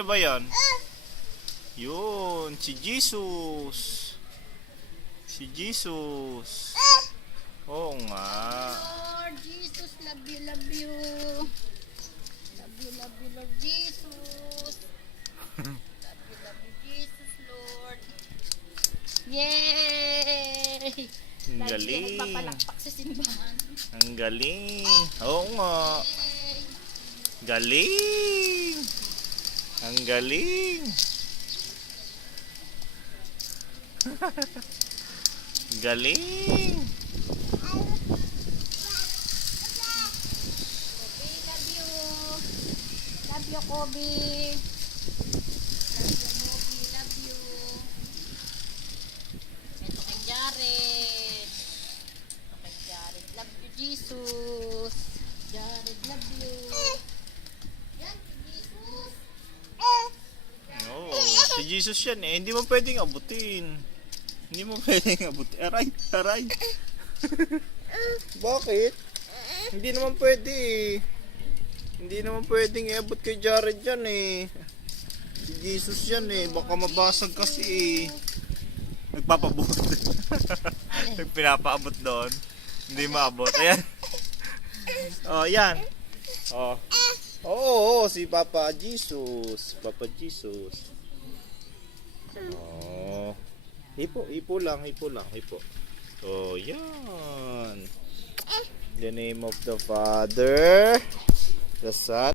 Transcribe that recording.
Ano ba yan? Yun, si Jesus. Si Jesus. Oo nga. Lord Jesus, love you, love you. Love you, love you, Lord Jesus. Love you, Jesus, Lord. Yay! Ang Lagi galing. nagpapalakpak sa simbahan. Ang galing. Oo nga. Yay! Galing. Ang galing. Galing. Love you. Love you, Kobe. Love you, Kobe. Love you. Ito kay Jared. Ito kay Jared. Love you, Jesus. Jared, love you. Yan, si Jesus. Oo, si Jesus yan eh. Hindi mo pwedeng abutin. Hindi mo pwedeng abutin. Aray, aray. Bakit? Hindi naman pwede eh. Hindi naman pwedeng iabot kay Jared yan eh. Si Jesus yan eh. Baka mabasag kasi eh. Nagpapabot. Nagpinapaabot doon. Hindi maabot. Ayan. Oh, yan. Oh. Oo, si Papa Jesus. Papa Jesus. Oh. Hipo lang. Oh, yan. In the name of the Father, the Son,